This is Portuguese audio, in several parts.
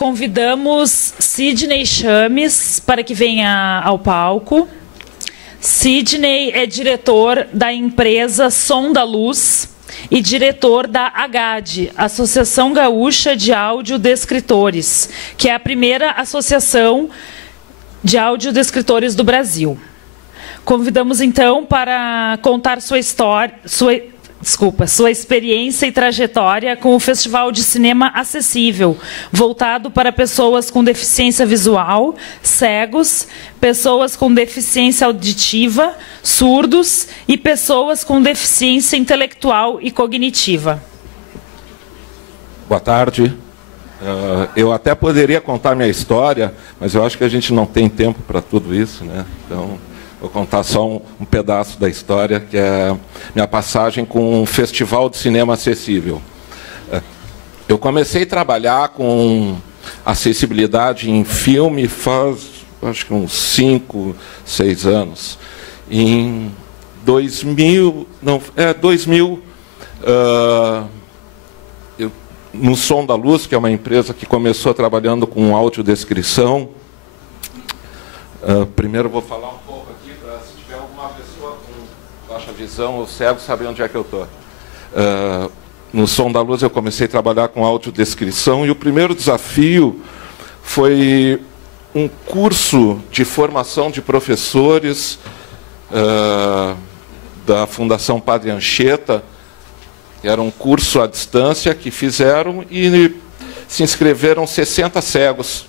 convidamos Sidney Chames para que venha ao palco. Sidney é diretor da empresa Som da Luz e diretor da AGAD, Associação Gaúcha de Audiodescritores, que é a primeira associação de audiodescritores do Brasil. Convidamos, então, para contar sua história, sua experiência e trajetória com o Festival de Cinema Acessível, voltado para pessoas com deficiência visual, cegos, pessoas com deficiência auditiva, surdos e pessoas com deficiência intelectual e cognitiva. Boa tarde. Eu até poderia contar minha história, mas eu acho que a gente não tem tempo para tudo isso, né? Então, vou contar só um pedaço da história, que é minha passagem com um festival de cinema acessível. Eu comecei a trabalhar com acessibilidade em filme faz, acho que uns 5, 6 anos. Em 2000, no Som da Luz, que é uma empresa que começou trabalhando com audiodescrição. Primeiro vou falar um pouco aqui, para se tiver alguma pessoa com baixa visão ou cego, saber onde é que eu estou. No Som da Luz eu comecei a trabalhar com audiodescrição e o primeiro desafio foi um curso de formação de professores da Fundação Padre Anchieta. Era um curso à distância que fizeram e se inscreveram 60 cegos.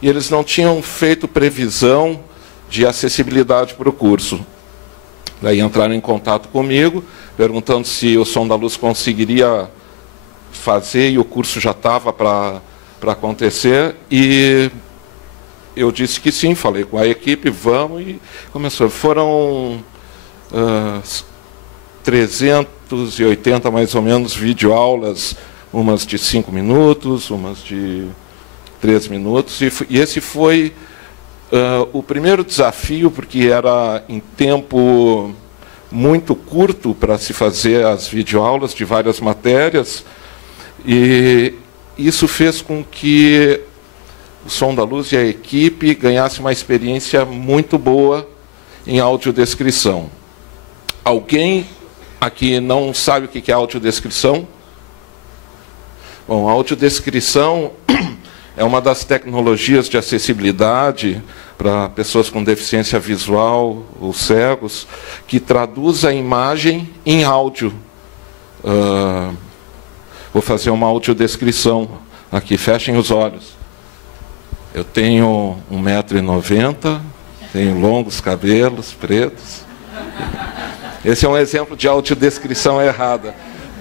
E eles não tinham feito previsão de acessibilidade para o curso. Daí entraram em contato comigo, perguntando se o Som da Luz conseguiria fazer, e o curso já estava para acontecer. E eu disse que sim, falei com a equipe, vamos, e começou. Foram 380, mais ou menos, videoaulas, umas de 5 minutos, umas de 3 minutos, e esse foi o primeiro desafio, porque era em tempo muito curto para se fazer as videoaulas de várias matérias, e isso fez com que o Som da Luz e a equipe ganhassem uma experiência muito boa em audiodescrição. Alguém aqui não sabe o que é audiodescrição? Bom, a audiodescrição é uma das tecnologias de acessibilidade para pessoas com deficiência visual ou cegos, que traduz a imagem em áudio. Vou fazer uma audiodescrição aqui, fechem os olhos. Eu tenho 1,90 m, tenho longos cabelos pretos. Esse é um exemplo de audiodescrição errada.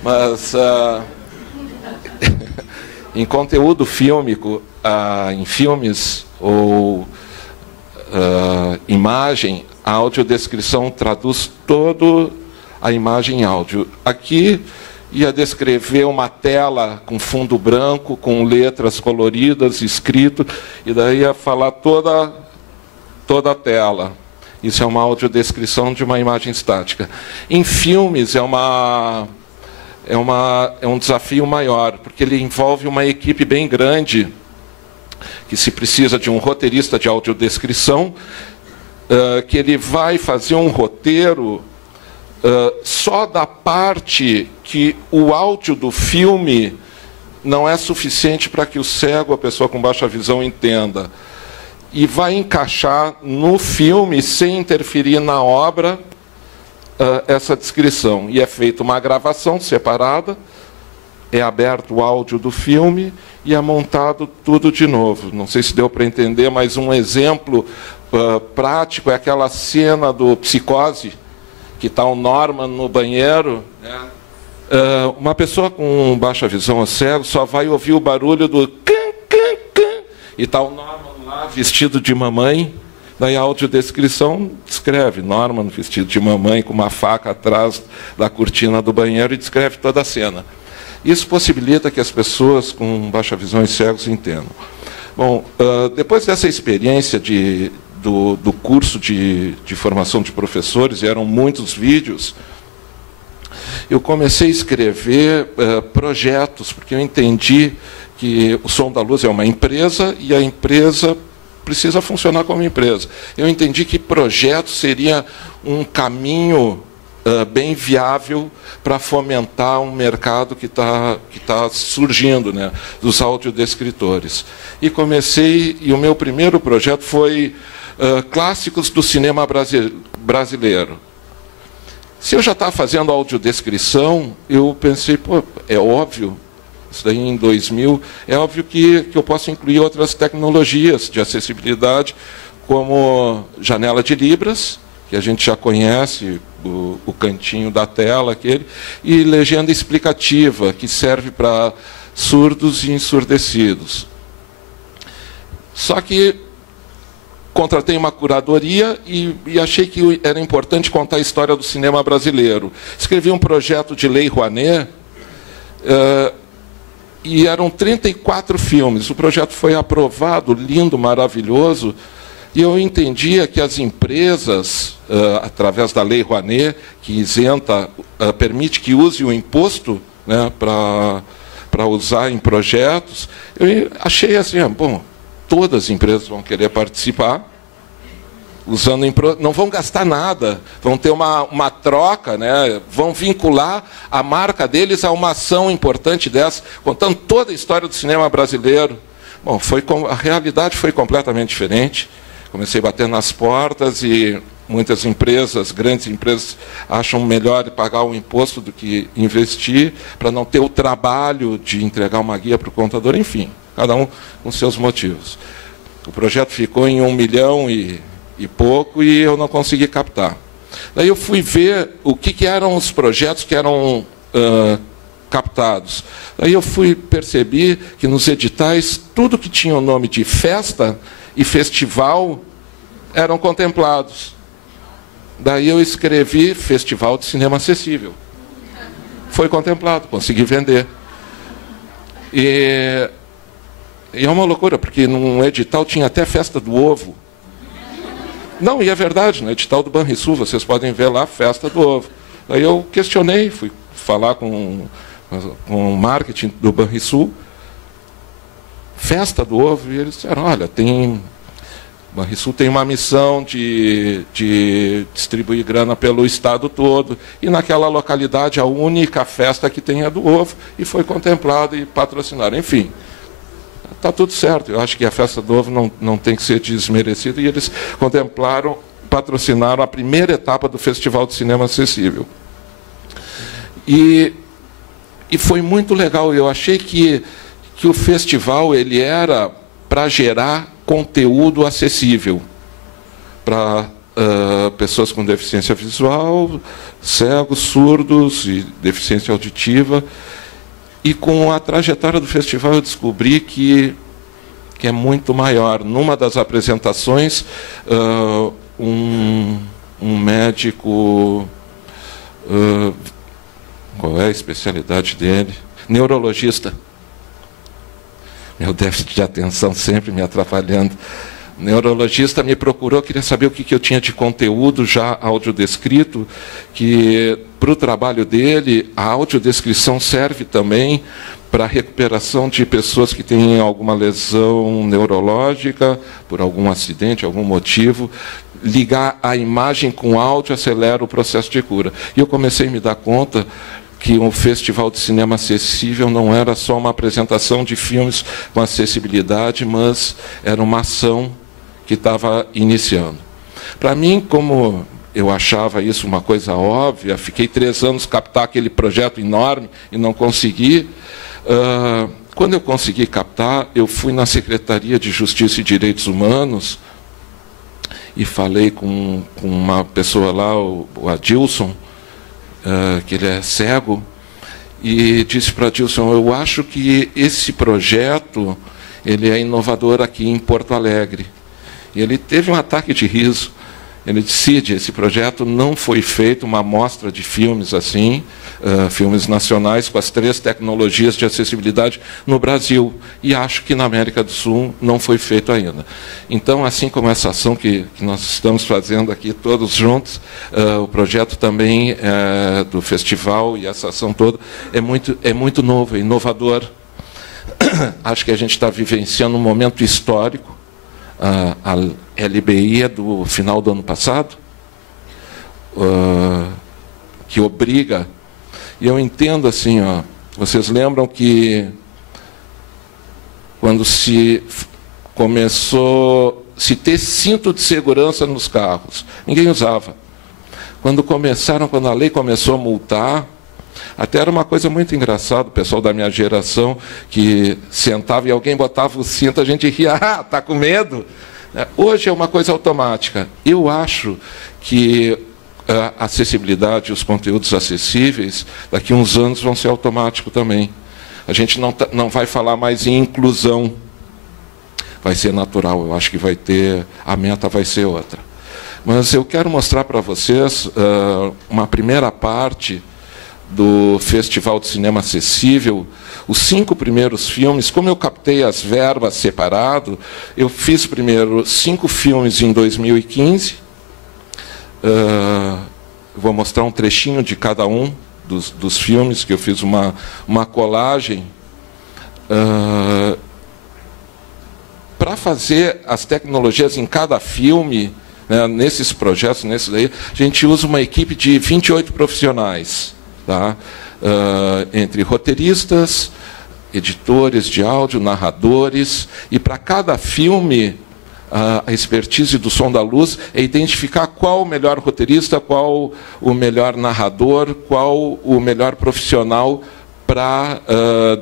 Mas em conteúdo fílmico, em filmes ou imagem, a audiodescrição traduz toda a imagem em áudio. Aqui ia descrever uma tela com fundo branco, com letras coloridas, escrito, e daí ia falar toda a tela. Isso é uma audiodescrição de uma imagem estática. Em filmes é um desafio maior, porque ele envolve uma equipe bem grande, que se precisa de um roteirista de audiodescrição, que ele vai fazer um roteiro só da parte que o áudio do filme não é suficiente para que o cego, a pessoa com baixa visão, entenda. E vai encaixar no filme, sem interferir na obra, essa descrição. E é feita uma gravação separada, é aberto o áudio do filme e é montado tudo de novo. Não sei se deu para entender, mas um exemplo prático é aquela cena do Psicose, que está o Norman no banheiro. Uma pessoa com baixa visão ou cego só vai ouvir o barulho do can, can, can, e está o Norman lá vestido de mamãe. Daí a audiodescrição descreve Norman vestido de mamãe com uma faca atrás da cortina do banheiro e descreve toda a cena. Isso possibilita que as pessoas com baixa visão e cegos entendam. Bom, depois dessa experiência do curso de formação de professores, e eram muitos vídeos, eu comecei a escrever projetos, porque eu entendi que o Som da Luz é uma empresa e a empresa precisa funcionar como empresa. Eu entendi que projeto seria um caminho bem viável para fomentar um mercado que tá surgindo, né, dos audiodescritores. E o meu primeiro projeto foi clássicos do cinema brasileiro. Se eu já estava fazendo audiodescrição, eu pensei, pô, é óbvio, isso daí em 2000, é óbvio que eu posso incluir outras tecnologias de acessibilidade, como janela de Libras, que a gente já conhece, o cantinho da tela, aquele, e legenda explicativa, que serve para surdos e ensurdecidos. Só que contratei uma curadoria e achei que era importante contar a história do cinema brasileiro. Escrevi um projeto de Lei Rouanet, e eram 34 filmes. O projeto foi aprovado, lindo, maravilhoso, e eu entendia que as empresas, através da Lei Rouanet, que isenta, permite que use o imposto, né, para usar em projetos, eu achei assim, bom, todas as empresas vão querer participar, usando não vão gastar nada, vão ter uma troca, né? Vão vincular a marca deles a uma ação importante dessa, contando toda a história do cinema brasileiro. Bom, a realidade foi completamente diferente. Comecei a bater nas portas e muitas empresas, grandes empresas, acham melhor pagar o imposto do que investir, para não ter o trabalho de entregar uma guia para o contador, enfim, cada um com seus motivos. O projeto ficou em 1 milhão e pouco e eu não consegui captar. Daí eu fui ver o que eram os projetos que eram captados. Daí eu percebi que nos editais, tudo que tinha o nome de festa e festival eram contemplados. Daí eu escrevi Festival de Cinema Acessível. Foi contemplado, consegui vender. E é uma loucura, porque num edital tinha até festa do ovo. Não, e é verdade, no edital do Banrisul, vocês podem ver lá, festa do ovo. Aí eu questionei, fui falar com o marketing do Banrisul, festa do ovo, e eles disseram, olha, o Banrisul tem uma missão de distribuir grana pelo estado todo, e naquela localidade a única festa que tem é do ovo, e foi contemplado e patrocinado. Enfim, está tudo certo. Eu acho que a festa do ovo não tem que ser desmerecida, e eles patrocinaram a primeira etapa do Festival de Cinema Acessível. E foi muito legal. Eu achei que o festival ele era para gerar conteúdo acessível para pessoas com deficiência visual, cegos, surdos e deficiência auditiva. E com a trajetória do festival eu descobri que é muito maior. Numa das apresentações, um médico, qual é a especialidade dele? Neurologista. Meu déficit de atenção sempre me atrapalhando. O neurologista me procurou, queria saber o que eu tinha de conteúdo já audiodescrito, que para o trabalho dele, a audiodescrição serve também para a recuperação de pessoas que têm alguma lesão neurológica, por algum acidente, algum motivo. Ligar a imagem com áudio acelera o processo de cura. E eu comecei a me dar conta que o Festival de Cinema Acessível não era só uma apresentação de filmes com acessibilidade, mas era uma ação que estava iniciando. Para mim, como eu achava isso uma coisa óbvia, fiquei 3 anos captar aquele projeto enorme e não consegui. Quando eu consegui captar, eu fui na Secretaria de Justiça e Direitos Humanos e falei com uma pessoa lá, o Adilson, que ele é cego, e disse para Adilson, eu acho que esse projeto ele é inovador aqui em Porto Alegre. E ele teve um ataque de riso. Ele disse, Cid, esse projeto não foi feito uma amostra de filmes assim, filmes nacionais com as 3 tecnologias de acessibilidade no Brasil. E acho que na América do Sul não foi feito ainda. Então, assim como essa ação que nós estamos fazendo aqui todos juntos, o projeto também do festival e essa ação toda é muito novo, é inovador. Acho que a gente está vivenciando um momento histórico. A LBI é do final do ano passado, que obriga... E eu entendo assim, vocês lembram que quando se começou a se ter cinto de segurança nos carros, ninguém usava. Quando a lei começou a multar, até era uma coisa muito engraçada, o pessoal da minha geração, que sentava e alguém botava o cinto, a gente ria, está com medo? Hoje é uma coisa automática. Eu acho que a acessibilidade, os conteúdos acessíveis, daqui a uns anos vão ser automáticos também. A gente não vai falar mais em inclusão. Vai ser natural, eu acho que vai ter, a meta vai ser outra. Mas eu quero mostrar para vocês uma primeira parte do Festival de Cinema Acessível, os 5 primeiros filmes. Como eu captei as verbas separado, eu fiz primeiro 5 filmes em 2015. Vou mostrar um trechinho de cada um dos filmes, que eu fiz uma colagem. Para fazer as tecnologias em cada filme, né, nesses projetos, a gente usa uma equipe de 28 profissionais, tá? Entre roteiristas, editores de áudio, narradores, e para cada filme, a expertise do Som da Luz é identificar qual o melhor roteirista, qual o melhor narrador, qual o melhor profissional para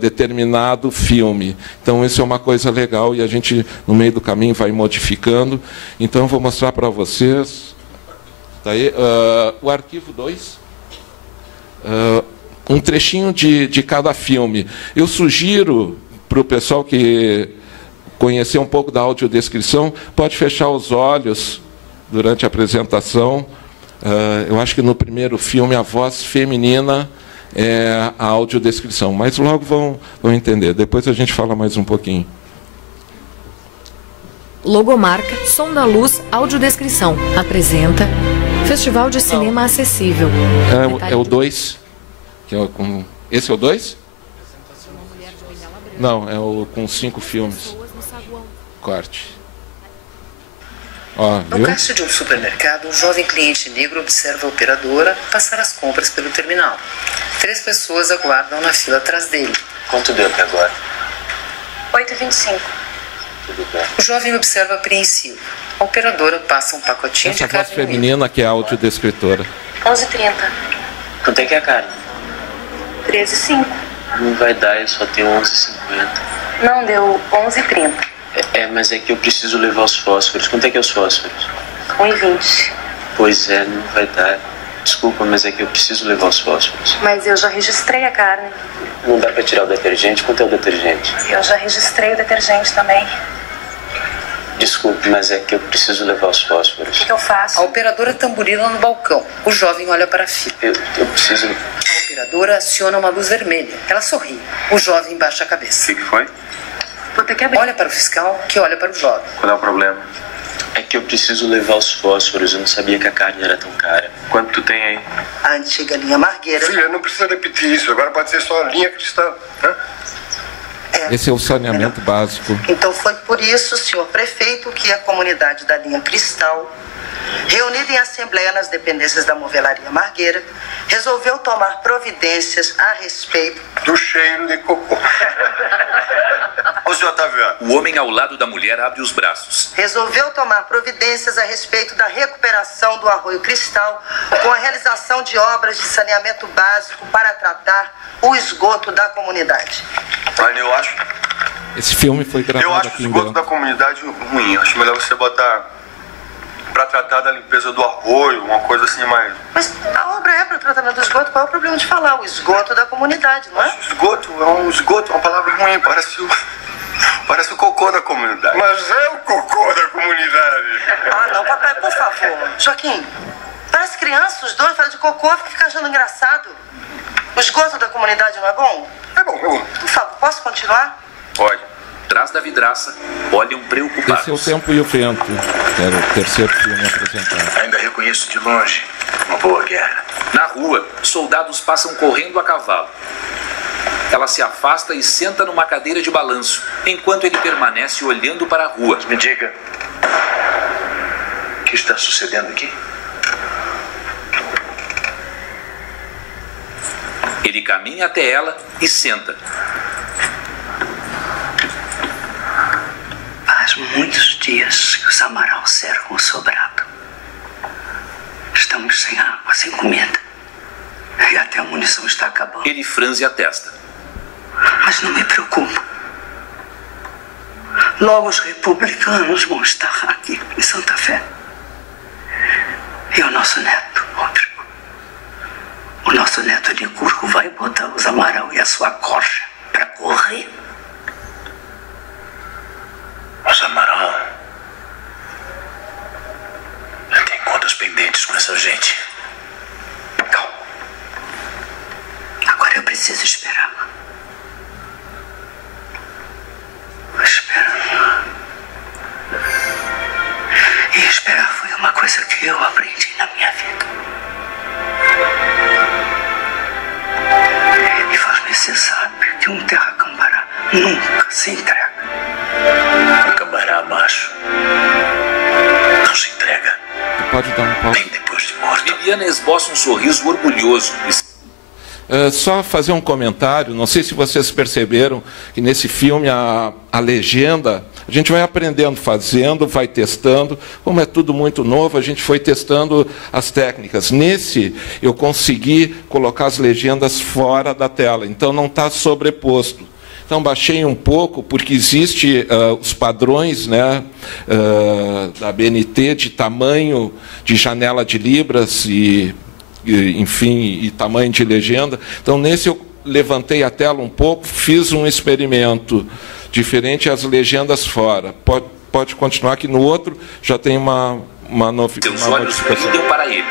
determinado filme. Então, isso é uma coisa legal e a gente, no meio do caminho, vai modificando. Então, eu vou mostrar para vocês. Tá aí, o arquivo 2. Um trechinho de cada filme. Eu sugiro para o pessoal que conhecer um pouco da audiodescrição, pode fechar os olhos durante a apresentação. Eu acho que no primeiro filme a voz feminina é a audiodescrição, mas logo vão entender. Depois a gente fala mais um pouquinho. Logomarca Som da Luz Audiodescrição apresenta Festival de Cinema Acessível. É o 2. Esse é o 2? Não, é o com 5 filmes. Corte. No caixa de um supermercado, um jovem cliente negro observa a operadora passar as compras pelo terminal. 3 pessoas aguardam na fila atrás dele. Quanto deu até agora? 8,25. Tudo bem. O jovem observa apreensivo. A operadora passa um pacotinho Essa de carne voz feminina que é a audiodescritora. 11,30. Quanto é que é a carne? 13,5. Não vai dar, eu só tenho 11,50. Não, deu 11,30. Mas é que eu preciso levar os fósforos. Quanto é que é os fósforos? 1,20. Pois é, não vai dar. Desculpa, mas é que eu preciso levar os fósforos. Mas eu já registrei a carne. Não dá pra tirar o detergente? Quanto é o detergente? Eu já registrei o detergente também. Desculpe, mas é que eu preciso levar os fósforos. O que eu faço? A operadora tamborila no balcão. O jovem olha para a fila. Eu preciso... A operadora aciona uma luz vermelha. Ela sorri. O jovem baixa a cabeça. O que foi? Vou ter que abrir. Olha para o fiscal, que olha para o jovem. Qual é o problema? É que eu preciso levar os fósforos. Eu não sabia que a carne era tão cara. Quanto tu tem aí? A antiga linha Margueira. Filha, não precisa repetir isso. Agora pode ser só a linha cristal. Né? Esse é o saneamento básico. Então foi por isso, senhor prefeito, que a comunidade da linha Cristal, reunida em assembleia nas dependências da Movelaria Margueira, resolveu tomar providências a respeito Do cheiro de cocô. Ô, senhor Otaviano. O homem ao lado da mulher abre os braços. Resolveu tomar providências a respeito da recuperação do Arroio Cristal com a realização de obras de saneamento básico para tratar o esgoto da comunidade. Olha, eu acho Esse filme foi o gravado aqui em esgoto Belém. da comunidade ruim. Acho melhor você botar pra tratar da limpeza do arroio, uma coisa assim mais... Mas a obra é para o tratamento do esgoto, qual é o problema de falar? O esgoto da comunidade, não é? Acho esgoto, é uma palavra ruim, parece o cocô da comunidade. Mas é o cocô da comunidade. Ah, não, papai, por favor. Joaquim, parece criança, os dois falam de cocô, fica achando engraçado. O esgoto da comunidade não é bom? É bom, é bom. Por favor, posso continuar? Pode. Atrás da vidraça, olham preocupados. Esse é O Tempo e o Vento, que era o terceiro filme apresentado. Ainda reconheço de longe uma boa guerra. Na rua, soldados passam correndo a cavalo. Ela se afasta e senta numa cadeira de balanço, enquanto ele permanece olhando para a rua. Me diga, o que está sucedendo aqui? Ele caminha até ela e senta. Faz muitos dias que os Amaral cercam o sobrado. Estamos sem água, sem comida. E até a munição está acabando. Ele franze a testa. Mas não me preocupo. Logo os republicanos vão estar aqui em Santa Fé. E o nosso neto, Rodrigo. O nosso neto de Curco vai botar os Amaral e a sua corja para correr. Os Amaral tem contas pendentes com essa gente. Calma. Agora eu preciso esperar. Esperar. E esperar foi uma coisa que eu aprendi na minha vida. E você sabe que um terra-cambará nunca se entrega. O cambará macho não se entrega. Pode dar um pau. Nem depois de morto. Liliana esboça um sorriso orgulhoso. Só fazer um comentário, não sei se vocês perceberam que nesse filme a legenda, a gente vai aprendendo, fazendo, vai testando, como é tudo muito novo, a gente foi testando as técnicas. Nesse, eu consegui colocar as legendas fora da tela, então não está sobreposto. Então, baixei um pouco, porque existe os padrões, né, da BNT de tamanho de janela de libras enfim, e tamanho de legenda. Então, nesse eu levantei a tela um pouco, fiz um experimento diferente, as legendas fora. Pode continuar, que no outro já tem uma Seus olhos brilham para ele.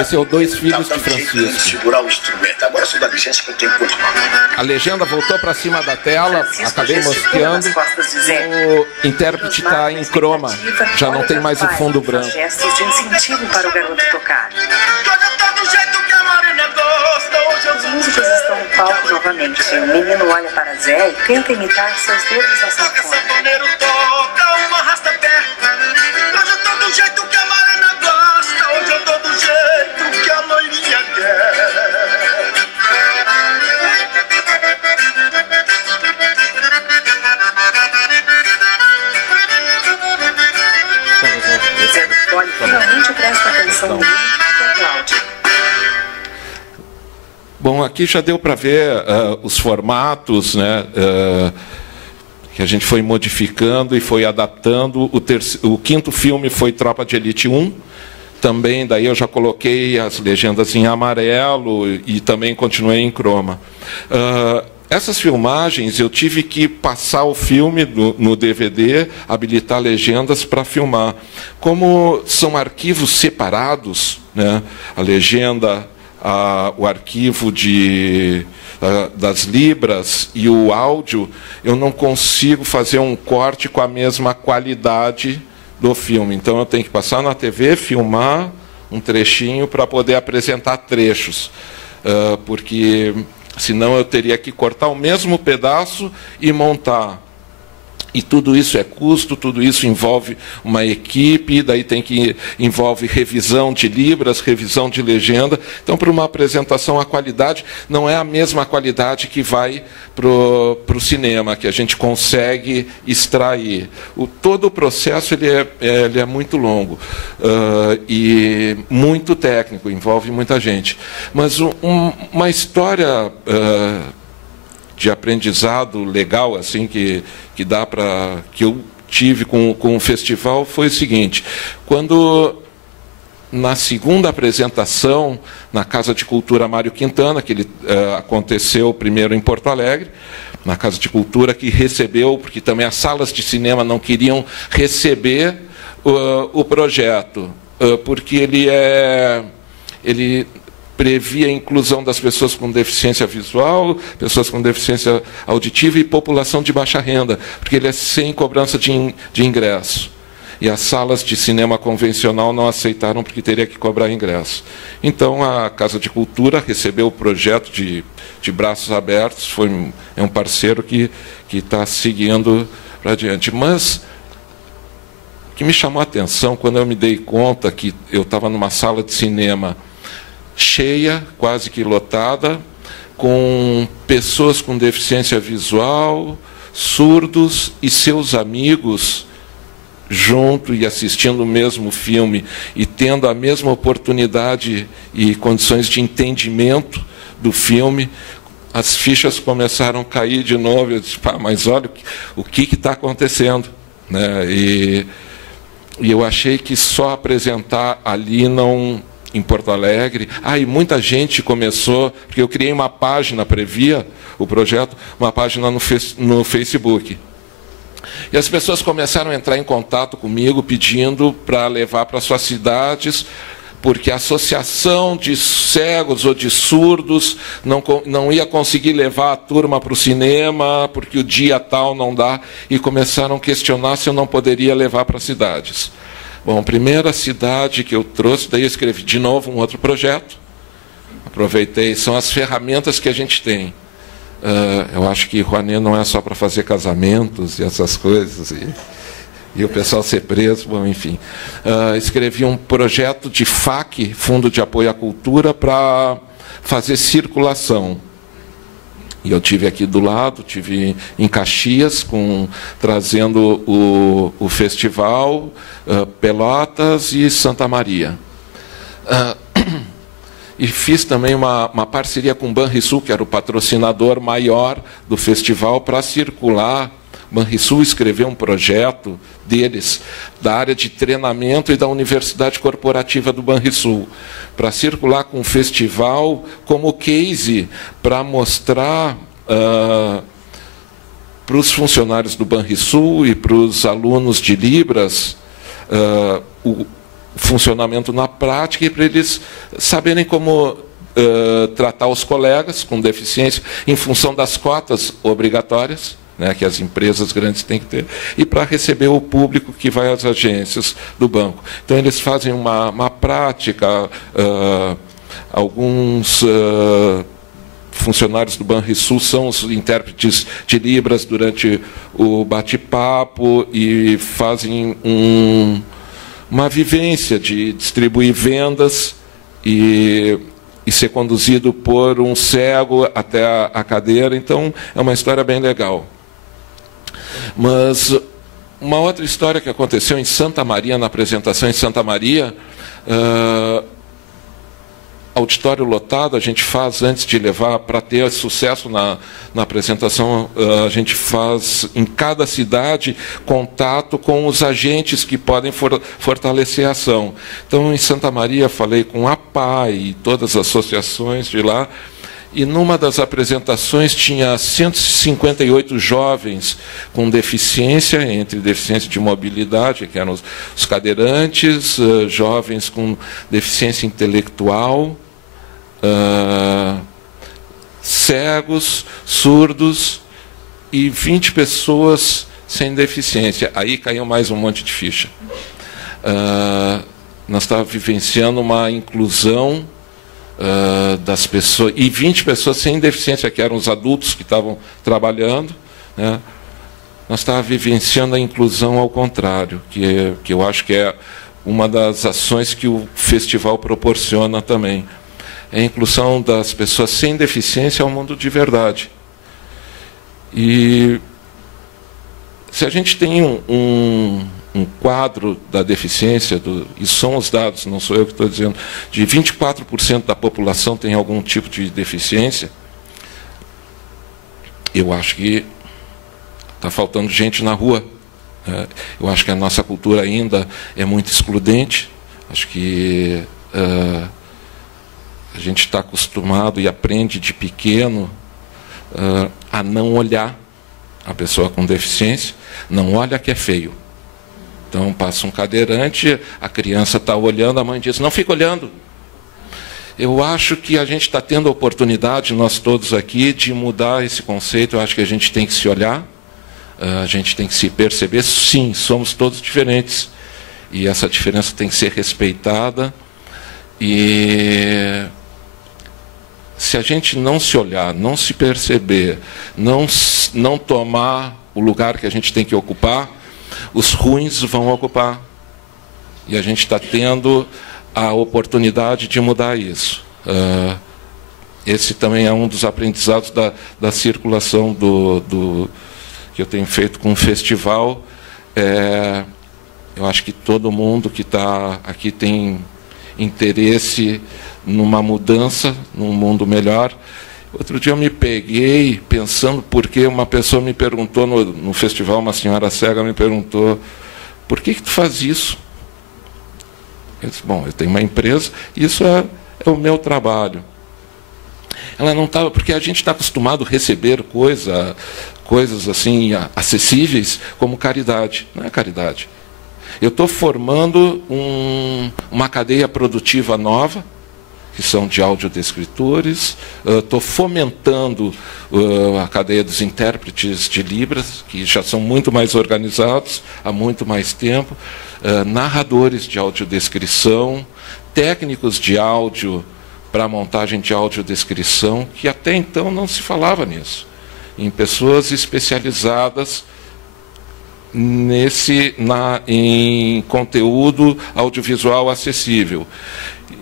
Esse é o Dois Filhos de Francisco. Segurar o instrumento. Agora só dá licença que eu tenho que continuar. A legenda voltou para cima da tela, acabei mosqueando. O intérprete está em croma, já não tem mais o fundo branco. Gestos de incentivo para o garoto tocar. Os músicos estão no palco novamente. O menino olha para Zé e tenta imitar seus dedos da sanfona. Finalmente presta atenção no livro que é Cláudio. Bom, aqui já deu para ver os formatos, né, que a gente foi modificando e foi adaptando. O quinto filme foi Tropa de Elite 1. Também, daí eu já coloquei as legendas em amarelo e também continuei em croma. Essas filmagens, eu tive que passar o filme no DVD, habilitar legendas para filmar. Como são arquivos separados, né, a legenda, o arquivo das libras e o áudio, eu não consigo fazer um corte com a mesma qualidade do filme. Então, eu tenho que passar na TV, filmar um trechinho para poder apresentar trechos. Porque senão eu teria que cortar o mesmo pedaço e montar. E tudo isso é custo, tudo isso envolve uma equipe, daí envolve revisão de libras, revisão de legenda. Então, para uma apresentação, a qualidade não é a mesma qualidade que vai para o cinema, que a gente consegue extrair. Todo o processo ele é muito longo e muito técnico, envolve muita gente. Mas uma história de aprendizado legal assim que eu tive com o festival foi o seguinte: quando na segunda apresentação na Casa de Cultura Mário Quintana, que ele aconteceu primeiro em Porto Alegre, na Casa de Cultura, que recebeu, porque também as salas de cinema não queriam receber o projeto, porque ele previa a inclusão das pessoas com deficiência visual, pessoas com deficiência auditiva e população de baixa renda, porque ele é sem cobrança de ingresso. e as salas de cinema convencional não aceitaram porque teria que cobrar ingresso. Então, a Casa de Cultura recebeu o projeto de braços abertos, é um parceiro que está seguindo para adiante. Mas o que me chamou a atenção, quando eu me dei conta que eu estava numa sala de cinema cheia, quase que lotada, com pessoas com deficiência visual, surdos e seus amigos junto e assistindo o mesmo filme e tendo a mesma oportunidade e condições de entendimento do filme, as fichas começaram a cair de novo. Eu disse, mas olha o que está acontecendo, né? E eu achei que só apresentar ali não... em Porto Alegre. E muita gente começou, porque eu criei uma página, previa o projeto, uma página no Facebook. E as pessoas começaram a entrar em contato comigo, pedindo para levar para suas cidades, porque a associação de cegos ou de surdos não ia conseguir levar a turma para o cinema, porque o dia tal não dá, e começaram a questionar se eu não poderia levar para as cidades. Bom, a primeira cidade que eu trouxe, daí eu escrevi de novo um outro projeto. Aproveitei, são as ferramentas que a gente tem. Eu acho que Rouanet não é só para fazer casamentos e essas coisas, e o pessoal ser preso, bom, enfim. Escrevi um projeto de FAC, Fundo de Apoio à Cultura, para fazer circulação. E eu tive aqui do lado, tive em Caxias, trazendo o festival, Pelotas e Santa Maria. E fiz também uma parceria com o Banrisul, que era o patrocinador maior do festival, para circular. O Banrisul escreveu um projeto deles, da área de treinamento e da Universidade Corporativa do Banrisul, para circular com o festival como case, para mostrar para os funcionários do Banrisul e para os alunos de Libras o funcionamento na prática, e para eles saberem como tratar os colegas com deficiência em função das cotas obrigatórias, né, que as empresas grandes têm que ter, e para receber o público que vai às agências do banco. Então, eles fazem uma prática, alguns funcionários do Banrisul são os intérpretes de Libras durante o bate-papo e fazem uma vivência de distribuir vendas e ser conduzido por um cego até a cadeira. Então, é uma história bem legal. Mas uma outra história que aconteceu em Santa Maria, na apresentação em Santa Maria, auditório lotado, a gente faz, antes de levar, para ter sucesso na apresentação, a gente faz em cada cidade contato com os agentes que podem fortalecer a ação. Então, em Santa Maria, falei com a PAI e todas as associações de lá, e numa das apresentações tinha 158 jovens com deficiência, entre deficiência de mobilidade, que eram os cadeirantes, jovens com deficiência intelectual, cegos, surdos e 20 pessoas sem deficiência. Aí caiu mais um monte de ficha. Nós estávamos vivenciando uma inclusão das pessoas, e 20 pessoas sem deficiência, que eram os adultos que estavam trabalhando, né? Nós estávamos vivenciando a inclusão ao contrário, que eu acho que é uma das ações que o festival proporciona também. É a inclusão das pessoas sem deficiência ao mundo de verdade. E se a gente tem um quadro da deficiência, isso são os dados, não sou eu que estou dizendo, de 24% da população tem algum tipo de deficiência, eu acho que está faltando gente na rua. Eu acho que a nossa cultura ainda é muito excludente. Acho que a gente está acostumado e aprende de pequeno a não olhar a pessoa com deficiência, não olha que é feio. Então, passa um cadeirante, a criança está olhando, a mãe diz, não fica olhando. Eu acho que a gente está tendo a oportunidade, nós todos aqui, de mudar esse conceito. Eu acho que a gente tem que se olhar, a gente tem que se perceber. Sim, somos todos diferentes. e essa diferença tem que ser respeitada. E se a gente não se olhar, não se perceber, não tomar o lugar que a gente tem que ocupar, os ruins vão ocupar. E a gente está tendo a oportunidade de mudar isso. Esse também é um dos aprendizados da circulação que eu tenho feito com o festival. Eu acho que todo mundo que está aqui tem interesse numa mudança, num mundo melhor. Outro dia eu me peguei pensando porque uma pessoa me perguntou no festival, uma senhora cega me perguntou: por que tu faz isso? Eu disse: bom, eu tenho uma empresa, isso é o meu trabalho. Ela não estava, porque a gente está acostumado a receber coisas assim acessíveis como caridade. Não é caridade. Eu estou formando uma cadeia produtiva nova, que são de audiodescritores, estou fomentando a cadeia dos intérpretes de Libras, que já são muito mais organizados há muito mais tempo, narradores de audiodescrição, técnicos de áudio para montagem de audiodescrição, que até então não se falava nisso, em pessoas especializadas em conteúdo audiovisual acessível.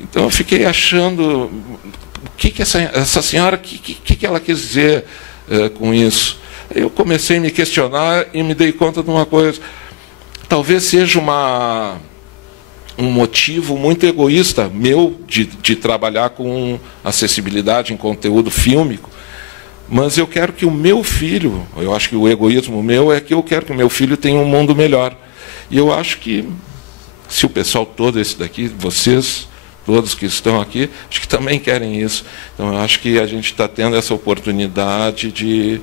Então eu fiquei achando o que essa senhora, que ela quis dizer com isso. Eu comecei a me questionar e me dei conta de uma coisa: talvez seja um motivo muito egoísta meu de trabalhar com acessibilidade em conteúdo fílmico, mas eu quero que o meu filho, eu acho que o egoísmo meu é que eu quero que o meu filho tenha um mundo melhor. E eu acho que, se o pessoal todo esse daqui, vocês, todos que estão aqui, acho que também querem isso. Então, eu acho que a gente está tendo essa oportunidade de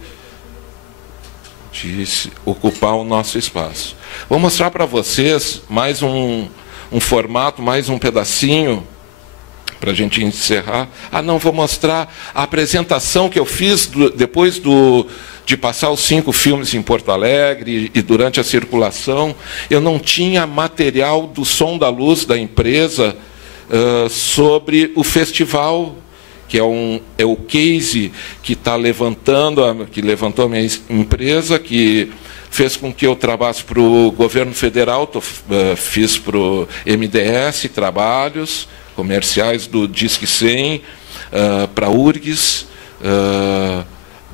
ocupar o nosso espaço. Vou mostrar para vocês mais um formato, mais um pedacinho, para a gente encerrar. Não, vou mostrar a apresentação que eu fiz depois de passar os 5 filmes em Porto Alegre e durante a circulação. Eu não tinha material do Som da Luz da empresa sobre o festival, que é o case que que levantou a minha empresa, que fez com que eu trabalhasse para o governo federal, fiz para o MDS trabalhos comerciais do Disque 100, para a URGS,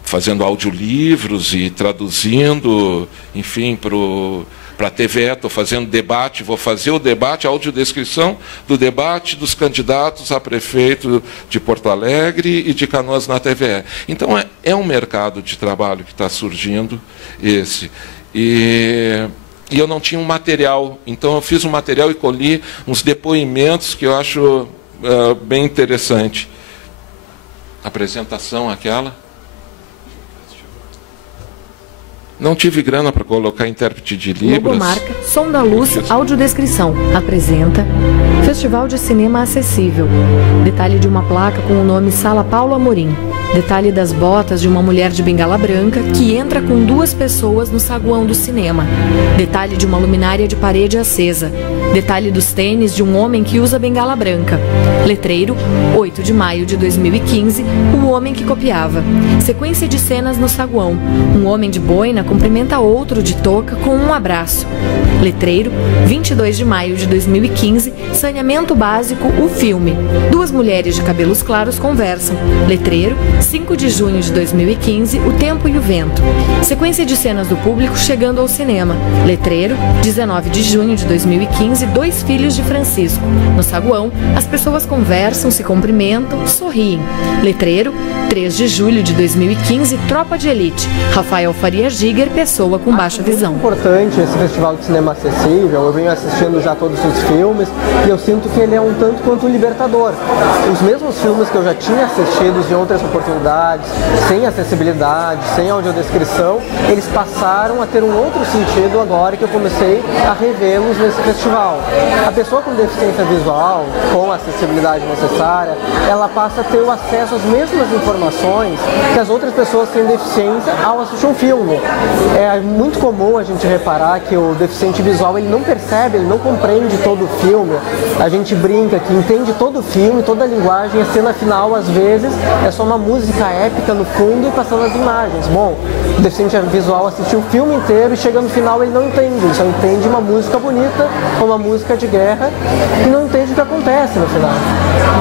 fazendo audiolivros e traduzindo, enfim, para a TVE, estou fazendo debate, vou fazer o debate, a audiodescrição do debate dos candidatos a prefeito de Porto Alegre e de Canoas na TVE. Então, é um mercado de trabalho que está surgindo esse. E eu não tinha um material, então eu fiz um material e colhi uns depoimentos que eu acho bem interessante. Apresentação aquela. Não tive grana para colocar intérprete de Libras. Logomarca Som da Luz Audiodescrição apresenta Festival de Cinema Acessível. Detalhe de uma placa com o nome Sala Paulo Amorim. Detalhe das botas de uma mulher de bengala branca que entra com 2 pessoas no saguão do cinema. Detalhe de uma luminária de parede acesa. Detalhe dos tênis de um homem que usa bengala branca. Letreiro, 8 de maio de 2015, o homem que copiava. Sequência de cenas no saguão. Um homem de boina cumprimenta outro de touca com um abraço. Letreiro, 22 de maio de 2015, saneamento básico, o filme. 2 mulheres de cabelos claros conversam. Letreiro, 5 de junho de 2015, o tempo e o vento. Sequência de cenas do público chegando ao cinema. Letreiro, 19 de junho de 2015, 2 filhos de Francisco. No saguão, as pessoas conversam, se cumprimentam, sorriem. Letreiro, 3 de julho de 2015, Tropa de Elite. Rafael Faria Giger, pessoa com baixa visão. É importante esse festival de cinema acessível. Eu venho assistindo já todos os filmes e eu sinto que ele é um tanto quanto libertador. Os mesmos filmes que eu já tinha assistido de outras oportunidades, sem acessibilidade, sem audiodescrição, eles passaram a ter um outro sentido agora que eu comecei a revê-los nesse festival. A pessoa com deficiência visual, com a acessibilidade necessária, ela passa a ter o acesso às mesmas informações que as outras pessoas sem deficiência ao assistir um filme. É muito comum a gente reparar que o deficiente visual ele não percebe, ele não compreende todo o filme. A gente brinca que entende todo o filme, toda a linguagem, a cena final às vezes é só uma música épica no fundo e passando as imagens. Bom, o deficiente visual assistiu o filme inteiro e chega no final ele não entende, ele só entende uma música bonita ou uma música de guerra e não entende o que acontece no final.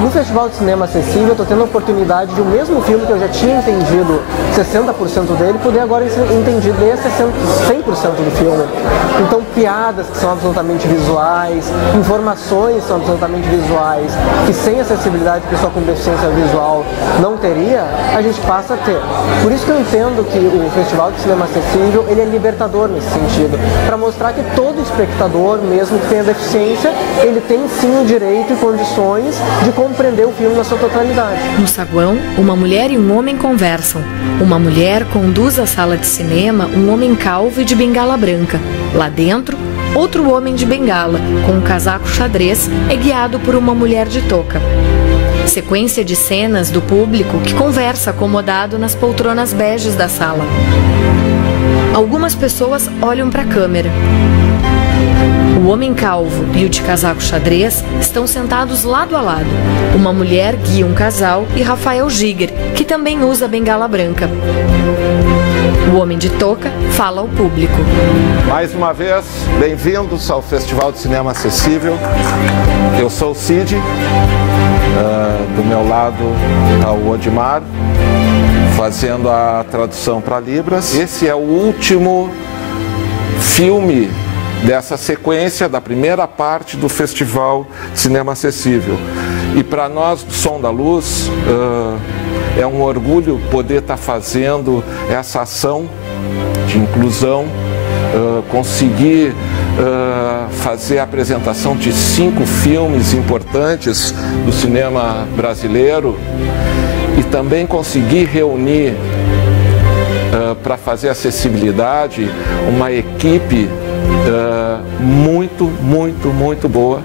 No Festival de Cinema Acessível eu estou tendo a oportunidade de o mesmo filme que eu já tinha entendido 60% dele, poder agora entender 100% do filme. Então piadas que são absolutamente visuais, informações que são absolutamente visuais, que sem acessibilidade a pessoa com deficiência visual não teria, a gente passa a ter. Por isso que eu entendo que o Festival de Cinema Acessível ele é libertador nesse sentido, para mostrar que todo espectador, mesmo que tenha deficiência, ele tem sim o direito e condições de compreender o filme na sua totalidade. No saguão, uma mulher e um homem conversam. Uma mulher conduz à sala de cinema um homem calvo e de bengala branca. Lá dentro, outro homem de bengala, com um casaco xadrez, é guiado por uma mulher de touca. Sequência de cenas do público que conversa acomodado nas poltronas beges da sala. Algumas pessoas olham para a câmera. O homem calvo e o de casaco xadrez estão sentados lado a lado. Uma mulher guia um casal e Rafael Giger, que também usa bengala branca. O homem de touca fala ao público. Mais uma vez, bem-vindos ao Festival de Cinema Acessível. Eu sou o Cid, do meu lado está o Odimar, fazendo a tradução para Libras. Esse é o último filme dessa sequência da primeira parte do Festival de Cinema Acessível. E para nós do Som da Luz, é um orgulho poder estar fazendo essa ação de inclusão, conseguir fazer a apresentação de 5 filmes importantes do cinema brasileiro e também conseguir reunir para fazer acessibilidade uma equipe muito boa.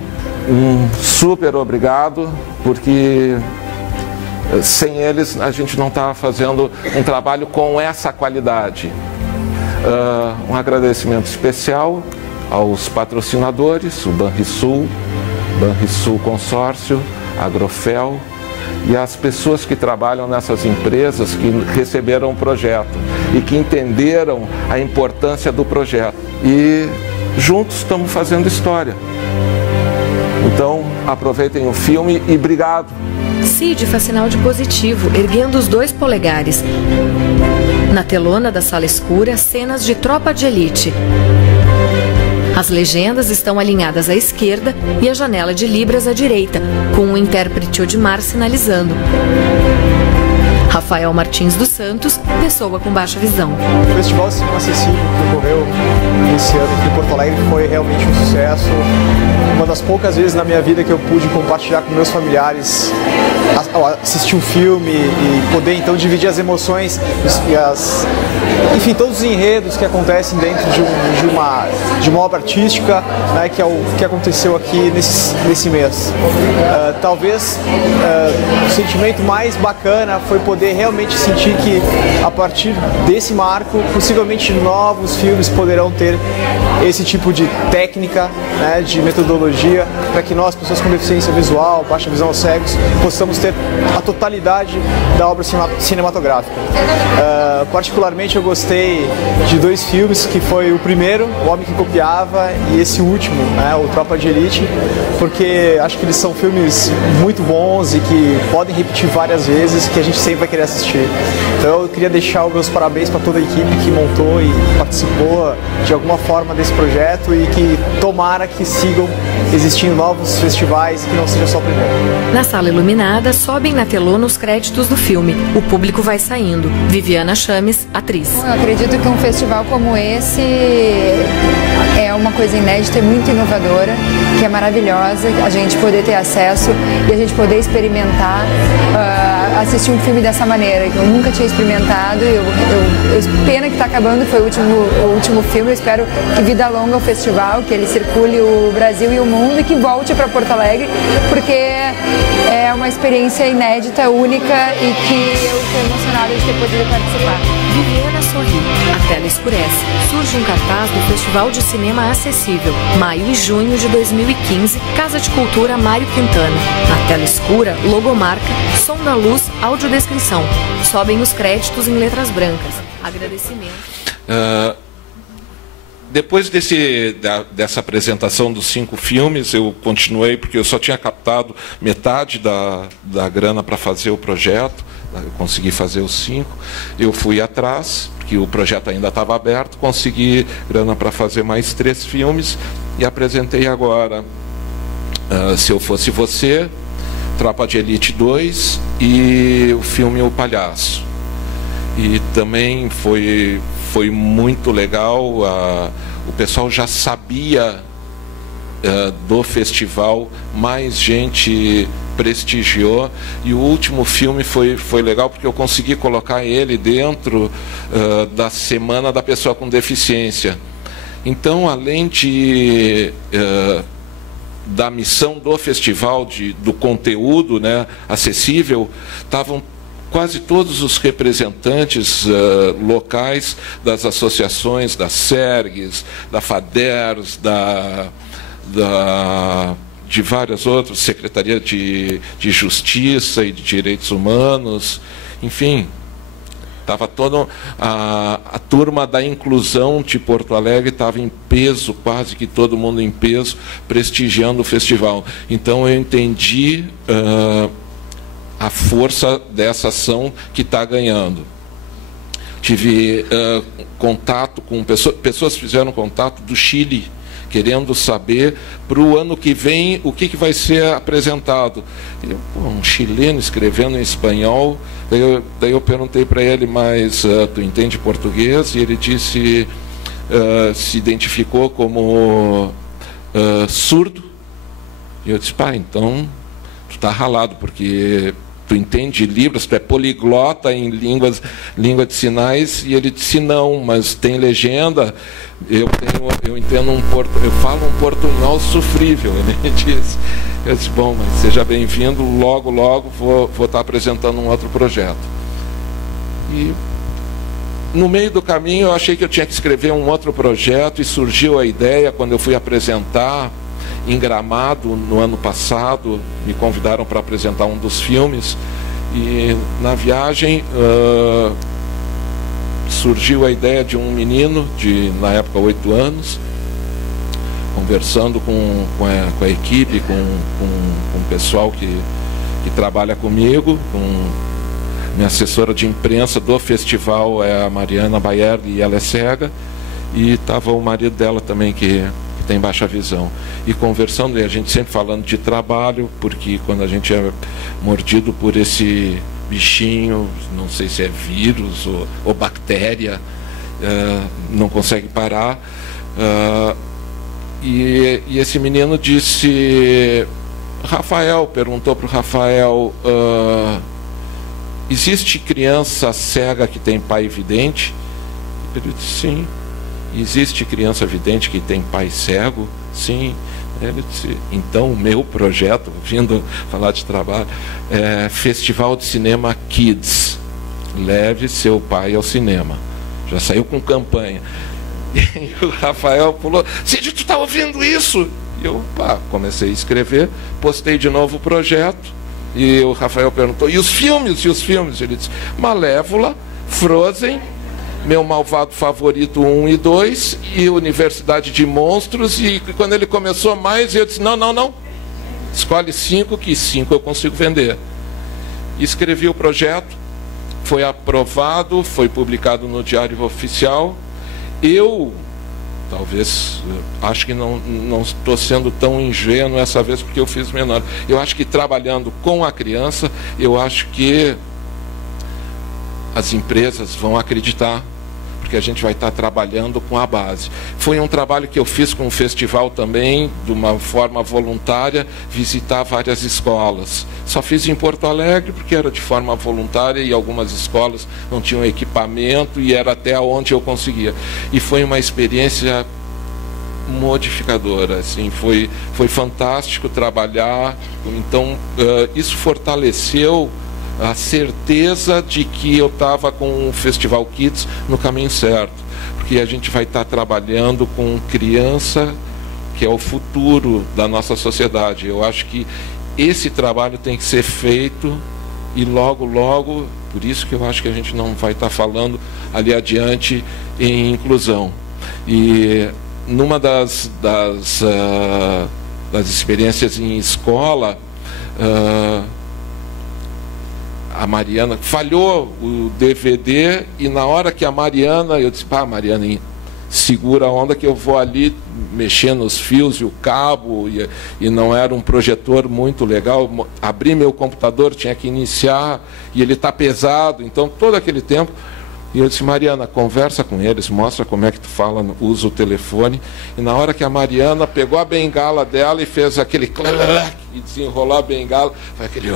Um super obrigado, porque sem eles a gente não estava fazendo um trabalho com essa qualidade. Um agradecimento especial aos patrocinadores, o Banrisul Consórcio, Agrofel e as pessoas que trabalham nessas empresas que receberam o projeto e que entenderam a importância do projeto. E juntos estamos fazendo história. Então, aproveitem o filme e obrigado. Cid faz sinal de positivo, erguendo os 2 polegares. Na telona da sala escura, cenas de Tropa de Elite. As legendas estão alinhadas à esquerda e a janela de Libras à direita, com o intérprete Odimar sinalizando. Rafael Martins dos Santos, pessoa com baixa visão. O Festival de Cinema Acessível que ocorreu esse ano aqui em Porto Alegre foi realmente um sucesso. Uma das poucas vezes na minha vida que eu pude compartilhar com meus familiares, assistir um filme e poder então dividir as emoções e enfim, todos os enredos que acontecem dentro de uma obra artística, né, que é o que aconteceu aqui nesse mês. Talvez o sentimento mais bacana foi poder realmente sentir que a partir desse marco, possivelmente novos filmes poderão ter esse tipo de técnica, né, de metodologia, para que nós, pessoas com deficiência visual, baixa visão ou cegos, possamos ter a totalidade da obra cinematográfica. Particularmente eu gostei de 2 filmes, que foi o primeiro, O Homem que Copiava, e esse último, né, o Tropa de Elite, porque acho que eles são filmes muito bons e que podem repetir várias vezes, que a gente sempre vai querer assistir. Então eu queria deixar os meus parabéns para toda a equipe que montou e participou de alguma forma desse projeto e que tomara que sigam existindo novos festivais e que não seja só o primeiro. Na sala iluminada, sobem na telona os créditos do filme. O público vai saindo. Viviana Chames, atriz. Eu acredito que um festival como esse é uma coisa inédita e muito inovadora, que é maravilhosa, a gente poder ter acesso e a gente poder experimentar, assistir um filme dessa maneira, que eu nunca tinha experimentado. Pena que está acabando, foi o último filme. Eu espero que vida longa o festival, que ele circule o Brasil e o mundo e que volte para Porto Alegre, porque é uma experiência inédita, única e que eu estou emocionada de ter podido participar. Viviana sorri. tela escurece. Surge um cartaz do Festival de Cinema Acessível, maio e junho de 2015, Casa de Cultura Mário Quintana. Na tela escura, logomarca, som da luz, audiodescrição. Sobem os créditos em letras brancas. Agradecimento. Depois dessa apresentação dos 5 filmes, eu continuei, porque eu só tinha captado metade da grana para fazer o projeto. Eu consegui fazer os 5. Eu fui atrás, porque o projeto ainda estava aberto, consegui grana para fazer mais 3 filmes e apresentei agora Se Eu Fosse Você, Tropa de Elite 2 e o filme O Palhaço. E também foi muito legal, o pessoal já sabia do festival, mais gente prestigiou, e o último filme foi legal porque eu consegui colocar ele dentro da Semana da Pessoa com Deficiência. Então, além da missão do festival, do conteúdo, né, acessível, estavam quase todos os representantes locais das associações, da SERGS, da FADERS, de várias outras, Secretaria de Justiça e de Direitos Humanos, enfim, estava toda a turma da inclusão de Porto Alegre, estava em peso, quase que todo mundo em peso, prestigiando o festival. Então eu entendi a força dessa ação que está ganhando. Tive contato com pessoas que fizeram contato do Chile, querendo saber para o ano que vem o que vai ser apresentado. Um chileno escrevendo em espanhol, daí eu perguntei para ele, mas tu entende português? E ele disse, se identificou como surdo. E eu disse, pá, então tu está ralado, porque tu entende Libras, tu é poliglota em língua de sinais. E ele disse, não, mas tem legenda, eu entendo eu falo um portunhol sofrível. Ele disse. Eu disse, bom, mas seja bem-vindo, logo vou estar apresentando um outro projeto. E no meio do caminho eu achei que eu tinha que escrever um outro projeto, e surgiu a ideia, quando eu fui apresentar em Gramado no ano passado, me convidaram para apresentar um dos filmes, e na viagem surgiu a ideia de um menino de, na época, 8 anos, conversando com a equipe, com o pessoal que trabalha comigo, com minha assessora de imprensa do festival, é a Mariana Baerli, e ela é cega, e estava o marido dela também, que tem baixa visão, e conversando, e a gente sempre falando de trabalho, porque quando a gente é mordido por esse bichinho, não sei se é vírus ou bactéria, não consegue parar, e esse menino disse, perguntou para o Rafael, existe criança cega que tem pai vidente? Ele disse, sim. Existe criança vidente que tem pai cego? Sim. Ele disse, então o meu projeto, vindo falar de trabalho, é Festival de Cinema Kids. Leve seu pai ao cinema. Já saiu com campanha. E o Rafael pulou, Cid, tu está ouvindo isso? E eu comecei a escrever, postei de novo o projeto, e o Rafael perguntou, e os filmes? Ele disse, Malévola, Frozen, Meu Malvado Favorito 1 e 2 e Universidade de Monstros. E quando ele começou mais, eu disse, não, escolhe 5, que 5 eu consigo vender. Escrevi o projeto, foi aprovado, foi publicado no Diário Oficial. Eu, talvez, acho que não estou sendo tão ingênuo essa vez, porque eu fiz menor. Eu acho que trabalhando com a criança, eu acho que as empresas vão acreditar, porque a gente vai estar trabalhando com a base. Foi um trabalho que eu fiz com o festival também, de uma forma voluntária, visitar várias escolas. Só fiz em Porto Alegre, porque era de forma voluntária, e algumas escolas não tinham equipamento, e era até onde eu conseguia. E foi uma experiência modificadora, assim, foi fantástico trabalhar. Então, isso fortaleceu a certeza de que eu estava com o Festival Kids no caminho certo, porque a gente vai estar trabalhando com criança, que é o futuro da nossa sociedade. Eu acho que esse trabalho tem que ser feito e logo, logo, por isso que eu acho que a gente não vai estar falando ali adiante em inclusão. E numa das experiências em escola, a Mariana falhou o DVD, e na hora que a Mariana, eu disse, pá, Mariana, segura a onda que eu vou ali mexer nos fios e o cabo, e não era um projetor muito legal, abri meu computador, tinha que iniciar, e ele está pesado, então todo aquele tempo, e eu disse, Mariana, conversa com eles, mostra como é que tu fala, usa o telefone, e na hora que a Mariana pegou a bengala dela e fez aquele clac, e desenrolou a bengala, foi aquele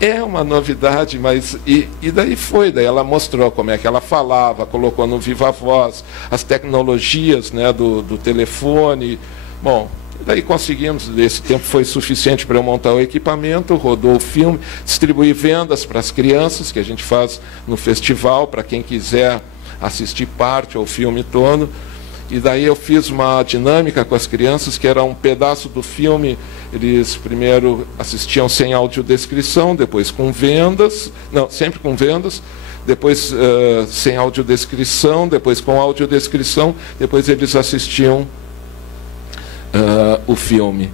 é uma novidade, mas e daí daí ela mostrou como é que ela falava, colocou no Viva Voz as tecnologias, né, do telefone. Bom, daí conseguimos, esse tempo foi suficiente para eu montar o equipamento, rodou o filme, distribuir vendas para as crianças, que a gente faz no festival, para quem quiser assistir parte ou filme todo. E daí eu fiz uma dinâmica com as crianças, que era um pedaço do filme. Eles primeiro assistiam sem audiodescrição, depois com vendas, não, sempre com vendas, depois sem audiodescrição, depois com audiodescrição, depois eles assistiam o filme.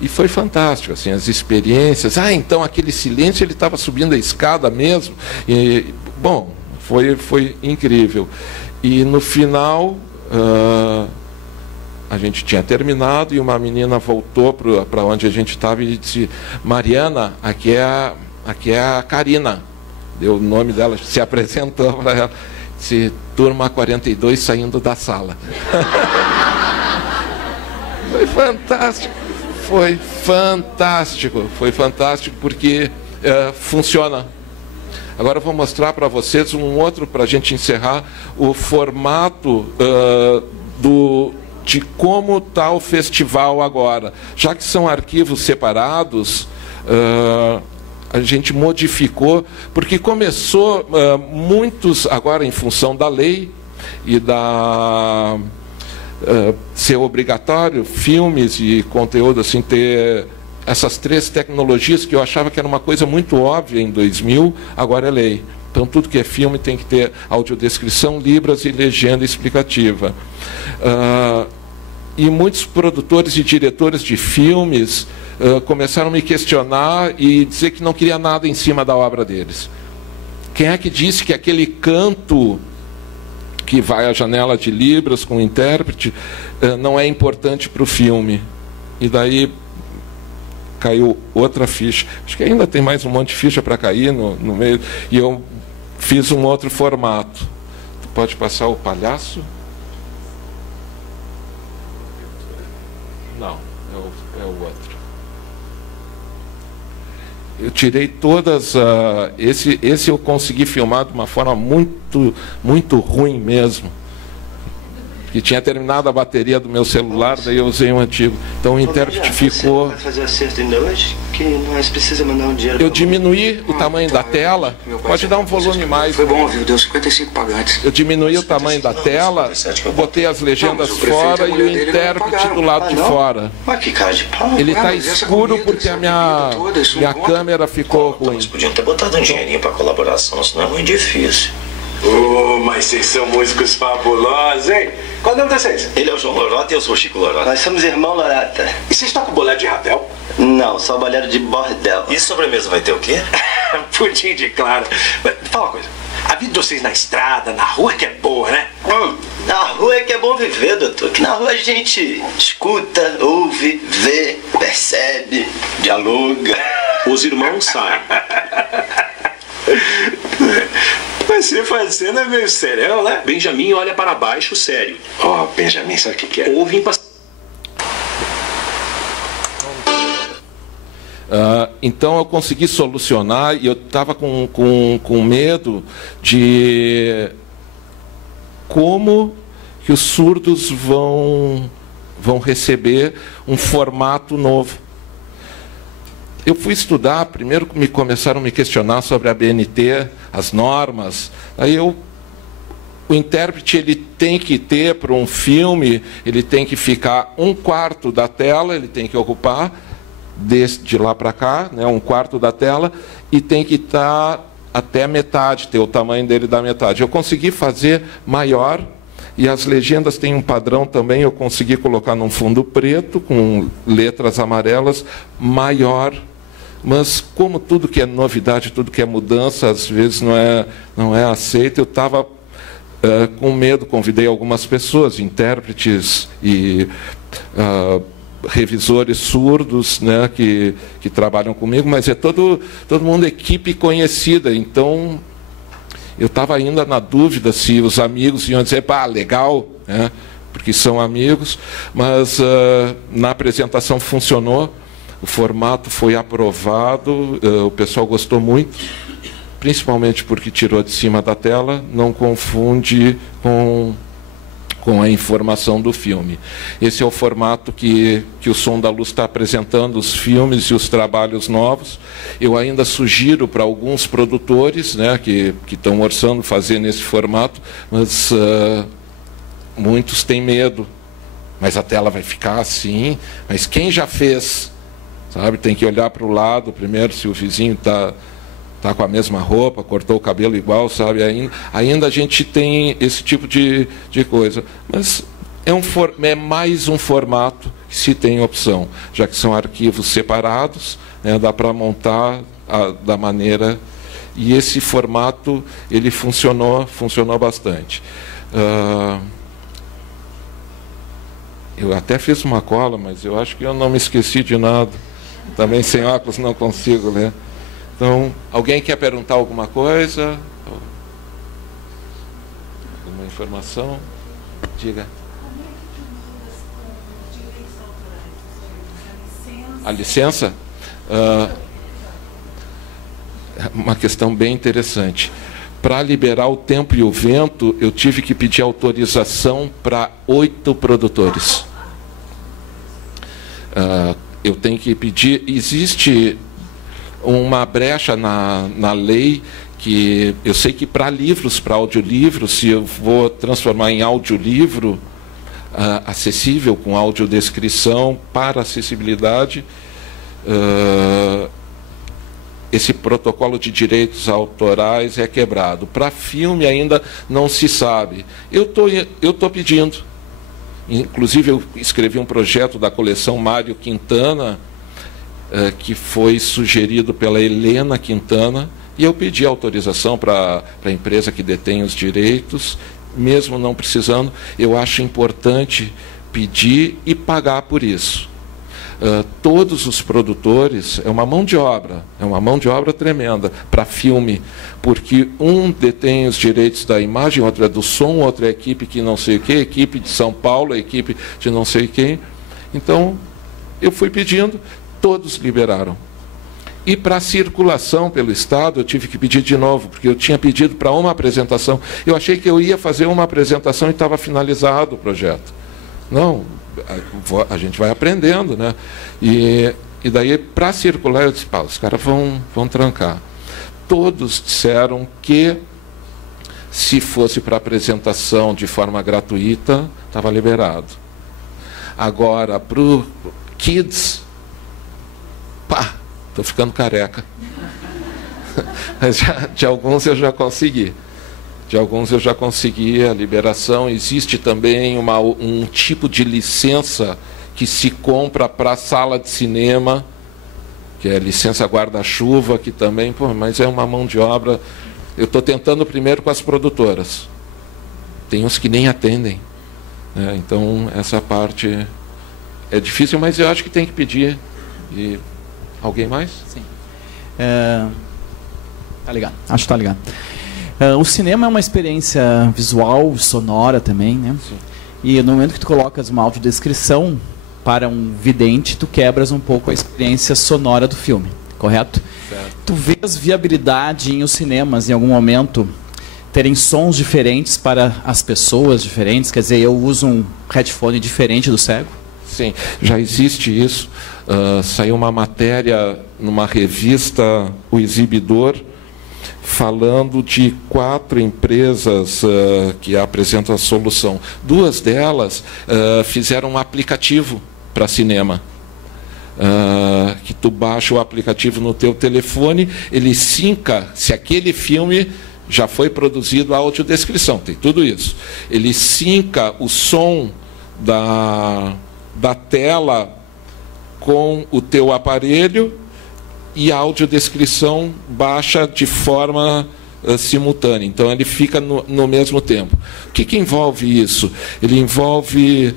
E foi fantástico, assim, as experiências. Então aquele silêncio, ele estava subindo a escada mesmo. E, bom, foi incrível. E no final, a gente tinha terminado e uma menina voltou para onde a gente estava e disse, Mariana, aqui é a Karina. Deu o nome dela, se apresentou para ela. Disse, turma 42 saindo da sala. Foi fantástico. Foi fantástico porque funciona. Agora eu vou mostrar para vocês um outro, para a gente encerrar, o formato de como está o festival agora. Já que são arquivos separados, a gente modificou, porque começou muitos, agora em função da lei e da ser obrigatório, filmes e conteúdo, assim, ter essas 3 tecnologias que eu achava que era uma coisa muito óbvia em 2000, agora é lei. Então, tudo que é filme tem que ter audiodescrição, libras e legenda explicativa. E muitos produtores e diretores de filmes começaram a me questionar e dizer que não queria nada em cima da obra deles. Quem é que disse que aquele canto que vai à janela de libras com o intérprete não é importante para o filme? E daí caiu outra ficha. Acho que ainda tem mais um monte de ficha para cair no meio. E eu fiz um outro formato. Tu pode passar o palhaço? Não, é o outro. Eu tirei todas... esse eu consegui filmar de uma forma muito ruim mesmo. Que tinha terminado a bateria do meu celular, daí eu usei um antigo. Então o intérprete ficou... Vai fazer acerto ainda hoje? Que nós precisamos mandar um dinheiro... Eu diminuí o tamanho da tela. Pode dar um volume mais. Foi bom, viu? Deu 55 pagantes. Eu diminuí o tamanho da tela, botei as legendas fora e o intérprete do lado de fora. Mas que cara de pau. Ele está escuro porque a minha câmera ficou ruim. Vocês podiam ter botado um dinheirinho para colaboração, senão é muito difícil. Mas vocês são músicos fabulosos, hein? Qual é o nome de vocês? Ele é o João Lorota e eu sou o Chico Lorota. Nós somos irmão Lorota. E vocês tocam bolero de rapel? Não, só bolero de bordel. E sobremesa vai ter o quê? Pudim de claro. Fala uma coisa. A vida de vocês na estrada, na rua que é boa, né? Na rua é que é bom viver, doutor. Que na rua a gente escuta, ouve, vê, percebe, dialoga. Os irmãos saem. Você fazendo é meio serão, né? Benjamin olha para baixo, sério. Benjamin, sabe o que é? Ouve então eu consegui solucionar e eu estava com medo de como que os surdos vão receber um formato novo. eu fui estudar, primeiro começaram a me questionar sobre a BNT, as normas, aí o intérprete ele tem que ter, para um filme, ele tem que ficar 1/4 da tela, ele tem que ocupar, de lá para cá, né, 1/4 da tela, e tem que estar até a metade, ter o tamanho dele da metade. Eu consegui fazer maior, e as legendas têm um padrão também, eu consegui colocar num fundo preto, com letras amarelas, maior. Mas como tudo que é novidade, tudo que é mudança, às vezes não é aceito, eu estava com medo, convidei algumas pessoas, intérpretes e revisores surdos, né, que trabalham comigo, mas é todo mundo equipe conhecida, então eu estava ainda na dúvida se os amigos iam dizer, pá, legal, né, porque são amigos, mas na apresentação funcionou. O formato foi aprovado, o pessoal gostou muito, principalmente porque tirou de cima da tela, não confunde com a informação do filme. Esse é o formato que o Som da Luz está apresentando, os filmes e os trabalhos novos. Eu ainda sugiro para alguns produtores, né, que estão orçando fazer nesse formato, mas muitos têm medo. Mas a tela vai ficar assim, mas quem já fez... Sabe, tem que olhar para o lado primeiro, se o vizinho está com a mesma roupa, cortou o cabelo igual, sabe? Ainda a gente tem esse tipo de coisa. Mas é mais um formato que se tem opção, já que são arquivos separados, né, dá para montar da maneira... E esse formato, ele funcionou bastante. Eu até fiz uma cola, mas eu acho que eu não me esqueci de nada. Também sem óculos não consigo ler. Então, alguém quer perguntar alguma coisa? Alguma informação? Diga. A licença? Uma questão bem interessante. Para liberar o Tempo e o Vento, eu tive que pedir autorização para 8 produtores. Eu tenho que pedir... Existe uma brecha na lei que eu sei que para livros, para audiolivros, se eu vou transformar em audiolivro acessível, com audiodescrição para acessibilidade, esse protocolo de direitos autorais é quebrado. Para filme ainda não se sabe. Eu tô pedindo. Inclusive, eu escrevi um projeto da coleção Mário Quintana, que foi sugerido pela Helena Quintana, e eu pedi autorização para a empresa que detém os direitos, mesmo não precisando. Eu acho importante pedir e pagar por isso. Todos os produtores, é uma mão de obra tremenda para filme, porque um detém os direitos da imagem, outro é do som, outro é equipe que não sei o quê, equipe de São Paulo, equipe de não sei quem. Então, eu fui pedindo, todos liberaram. E para a circulação pelo Estado, eu tive que pedir de novo, porque eu tinha pedido para uma apresentação. Eu achei que eu ia fazer uma apresentação e estava finalizado o projeto. Não, a gente vai aprendendo, né? E daí, para circular, eu disse, pá, os caras vão trancar. Todos disseram que, se fosse para apresentação de forma gratuita, estava liberado. Agora, para o Kids, pá, estou ficando careca. Mas de alguns eu já consegui. De alguns eu já consegui a liberação. Existe também um tipo de licença que se compra para a sala de cinema, que é licença guarda-chuva, que também, pô, mas é uma mão de obra. Eu estou tentando primeiro com as produtoras. Tem uns que nem atendem. Né? Então, essa parte é difícil, mas eu acho que tem que pedir. E alguém mais? Sim. Tá ligado. Acho que tá ligado. O cinema é uma experiência visual, sonora também, né? Sim. E no momento que tu colocas uma audiodescrição para um vidente, tu quebras um pouco a experiência sonora do filme, correto? Certo. Tu vês viabilidade em os cinemas, em algum momento, terem sons diferentes para as pessoas diferentes? Quer dizer, eu uso um headphone diferente do cego? Sim, já existe isso. Saiu uma matéria numa revista, O Exibidor, falando de 4 empresas que apresentam a solução. 2 delas fizeram um aplicativo para cinema. Que tu baixa o aplicativo no teu telefone, ele sinca, se aquele filme já foi produzido a audiodescrição, tem tudo isso. Ele sinca o som da tela com o teu aparelho e a audiodescrição baixa de forma simultânea. Então, ele fica no mesmo tempo. O que envolve isso? Ele envolve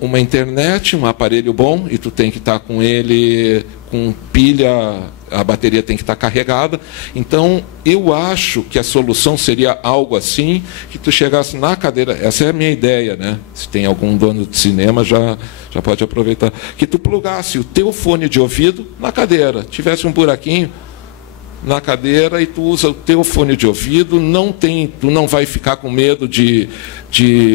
uma internet, um aparelho bom, e tu tem que estar com ele com pilha, a bateria tem que estar carregada. Então, eu acho que a solução seria algo assim, que tu chegasse na cadeira, essa é a minha ideia, né? Se tem algum dono de cinema, já pode aproveitar, que tu plugasse o teu fone de ouvido na cadeira, tivesse um buraquinho na cadeira e tu usa o teu fone de ouvido, tu não vai ficar com medo de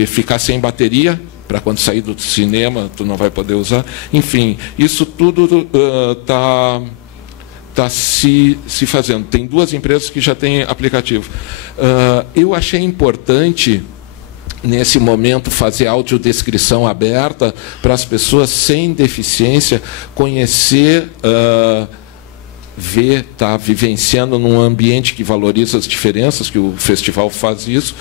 ficar sem bateria, para quando sair do cinema tu não vai poder usar. Enfim, isso tudo está se fazendo. Tem 2 empresas que já têm aplicativo. Eu achei importante, nesse momento, fazer audiodescrição aberta para as pessoas sem deficiência conhecer, ver, tá vivenciando num ambiente que valoriza as diferenças, que o festival faz isso,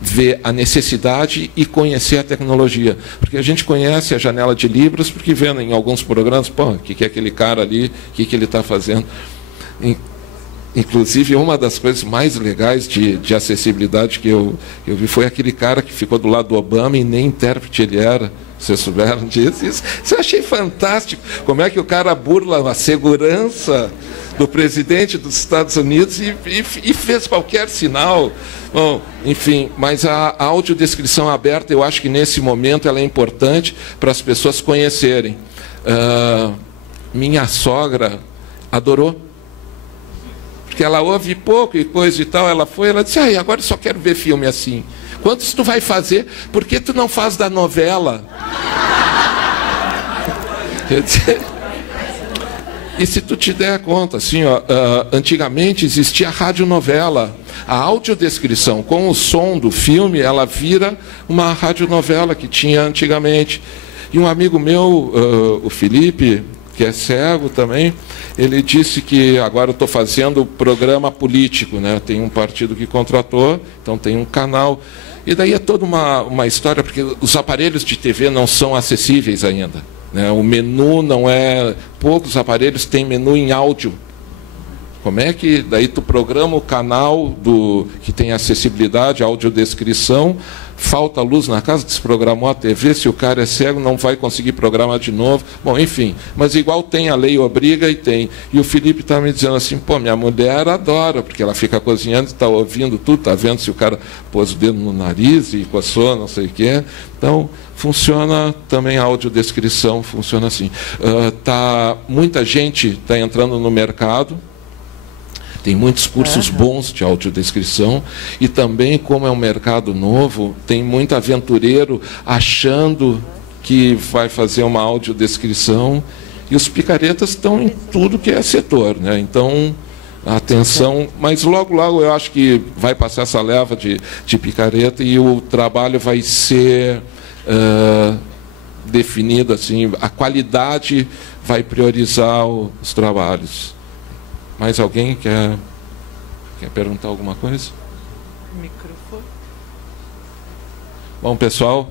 ver a necessidade e conhecer a tecnologia. Porque a gente conhece a janela de Libras, porque vendo em alguns programas, pô, o que é aquele cara ali, o que ele está fazendo. Inclusive, uma das coisas mais legais de acessibilidade que eu vi foi aquele cara que ficou do lado do Obama e nem intérprete ele era. Vocês souberam disso? Isso eu achei fantástico. Como é que o cara burla a segurança do presidente dos Estados Unidos e fez qualquer sinal. Bom, enfim, mas a audiodescrição aberta, eu acho que nesse momento ela é importante para as pessoas conhecerem. Minha sogra adorou. Porque ela ouve pouco e coisa e tal, ela disse, agora eu só quero ver filme assim. Quantos tu vai fazer? Por que tu não faz da novela? Quer dizer, e se tu te der conta, assim, antigamente existia a radionovela. A audiodescrição com o som do filme, ela vira uma radionovela que tinha antigamente. E um amigo meu, o Felipe, que é cego também, ele disse que agora eu estou fazendo programa político, né? Tem um partido que contratou, então tem um canal. E daí é toda uma história, porque os aparelhos de TV não são acessíveis ainda, né? O menu não é... Poucos aparelhos têm menu em áudio. Como é que daí tu programa o canal que tem acessibilidade, audiodescrição, falta luz na casa, desprogramou a TV, se o cara é cego não vai conseguir programar de novo. Bom, enfim, mas igual tem, a lei obriga e tem. E o Felipe está me dizendo assim, pô, minha mulher adora, porque ela fica cozinhando, está ouvindo tudo, está vendo se o cara pôs o dedo no nariz e coçou, não sei o quê. Então, funciona também a audiodescrição, funciona assim. Muita gente está entrando no mercado, tem muitos cursos bons de audiodescrição e também, como é um mercado novo, tem muito aventureiro achando que vai fazer uma audiodescrição e os picaretas estão em tudo que é setor, né? Então, atenção, mas logo eu acho que vai passar essa leva de picareta e o trabalho vai ser definido assim, a qualidade vai priorizar os trabalhos. Mais alguém quer perguntar alguma coisa? Microfone. Bom, pessoal,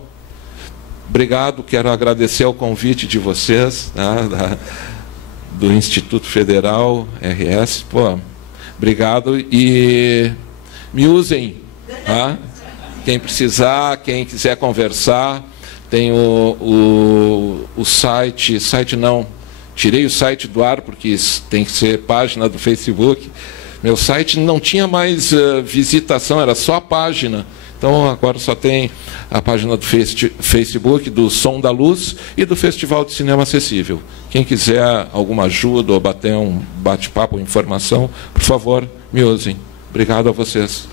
obrigado. Quero agradecer o convite de vocês, né, do Instituto Federal RS. Pô, obrigado e me usem, tá? Quem precisar, quem quiser conversar, tem o site não. Tirei o site do ar, porque tem que ser página do Facebook. Meu site não tinha mais visitação, era só a página. Então, agora só tem a página do Facebook, do Som da Luz e do Festival de Cinema Acessível. Quem quiser alguma ajuda ou bater um bate-papo, informação, por favor, me usem. Obrigado a vocês.